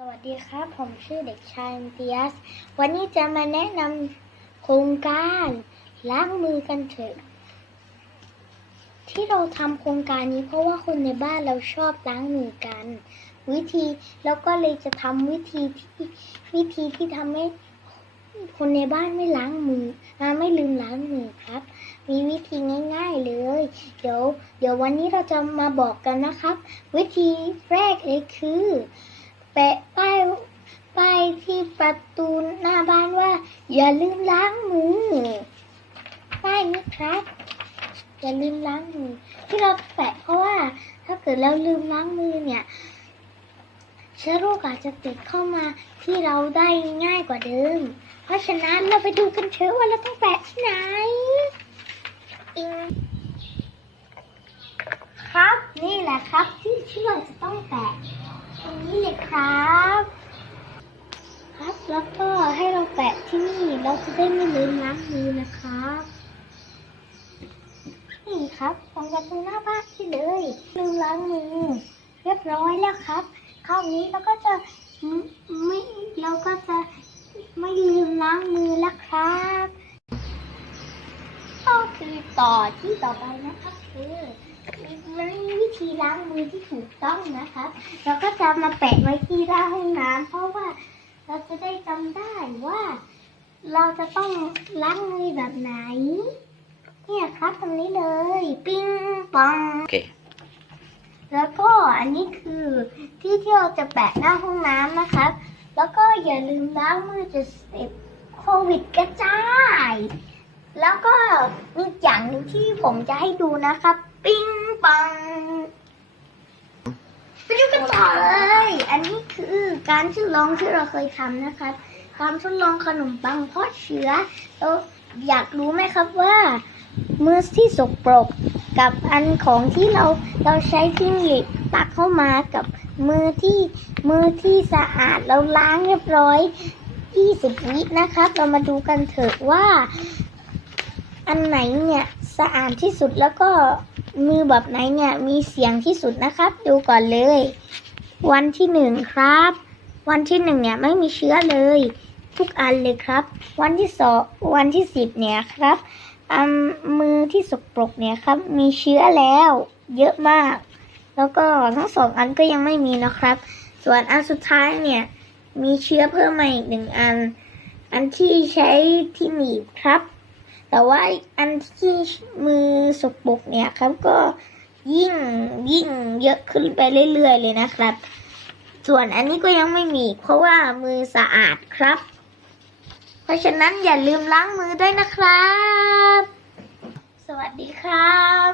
สวัสดีครับ ผมชื่อเด็กชายมติยัสวันนี้จะมาแนะนำโครงการล้างมือกันเถอะ ที่เราทำโครงการนี้เพราะว่าคนในบ้านเราชอบล้างมือกัน วิธีแล้วก็เลยจะทำวิธีที่วิธีที่ทำให้คนในบ้านไม่ล้างมืออ่าไม่ลืมล้างมือครับ มีวิธีง่าย ๆเลย เดี๋ยว เดี๋ยววันนี้เราจะมาบอกกันนะครับ วิธีแรกเลยคือ ปะป้ายป้ายที่ประตูหน้าบ้านว่า อย่าลืมล้างมือป้ายนี้ครับ อย่าลืมล้างมือ ที่เราแปะเพราะว่า ถ้าเกิดเราลืมล้างมือเนี่ยเชื้อโรคอาจจะติดเข้ามาที่เราได้ง่ายกว่าเดิม เพราะฉะนั้นเราไปดูกันเถอะว่าเราต้องแปะที่ไหนอิงครับนี่แหละครับที่ที่เราจะต้องแปะ นี้เลยครับครับ แล้วก็ให้เราแปะที่นี่เราจะได้ไม่ลืมล้างมือนะครับนี่ครับตรงประตูหน้าบ้านที่เลยลืมล้างมือ เรียบร้อยแล้วครับคราวนี้เราก็จะไม่ไม่เราก็จะไม่ลืมล้างมือแล้วครับก็คือต่อที่ต่อไปนะครับคือ มันมีวิธีล้างมือที่ถูกต้องนะครับเราก็จะมาแปะไว้ที่หน้าห้องน้ำเพราะว่าเราจะได้จำได้ว่า เราจะต้องล้างมือแบบไหน เนี่ยครับตรงนี้เลย ปิ้งปอง Okay. แล้วก็อันนี้คือที่ที่เราจะแปะหน้าห้องน้ำนะครับ แล้วก็อย่าลืมล้างมือจะเสพโควิดกระจาย แล้วก็มีอีกอย่างหนึ่งที่ผมจะให้ดูนะครับ ปิ้ง ปองไปดูกันต่อเลย อันนี้คือการทดลองที่เราเคยทำนะครับ การทดลองขนมปังเพาะเชื้อแล้วอยากรู้ไหมครับว่ามือที่สกปรกกับอันของที่เราเราใช้ที่หนีบตักเข้ามากับมือที่มือที่สะอาดเราล้างเรียบร้อย20วินะครับ เรามาดูกันเถอะว่า อันไหนเนี่ยสะอาดที่สุดแล้วก็ มือแบบไหนเนี่ยมีเสียงที่สุดนะครับ ดูก่อนเลย วันที่หนึ่งครับ วันที่หนึ่งเนี่ยไม่มีเชื้อเลย ทุกอันเลยครับ วันที่สองวันที่สิบเนี่ยครับอันมือที่สกปรกเนี่ยครับ มีเชื้อแล้ว เยอะมาก แล้วก็ทั้งสองอันก็ยังไม่มีนะครับ ส่วนอันสุดท้ายเนี่ยมีเชื้อเพิ่มมาอีกหนึ่งอัน อันที่ใช้ที่หนีบครับ แต่ว่าอันที่มือสกปรกเนี่ยครับก็ยิ่งยิ่งเยอะขึ้นไปเรื่อยๆเลยนะครับ ส่วนอันนี้ก็ยังไม่มี เพราะว่ามือสะอาดครับ เพราะฉะนั้นอย่าลืมล้างมือด้วยนะครับ สวัสดีครับ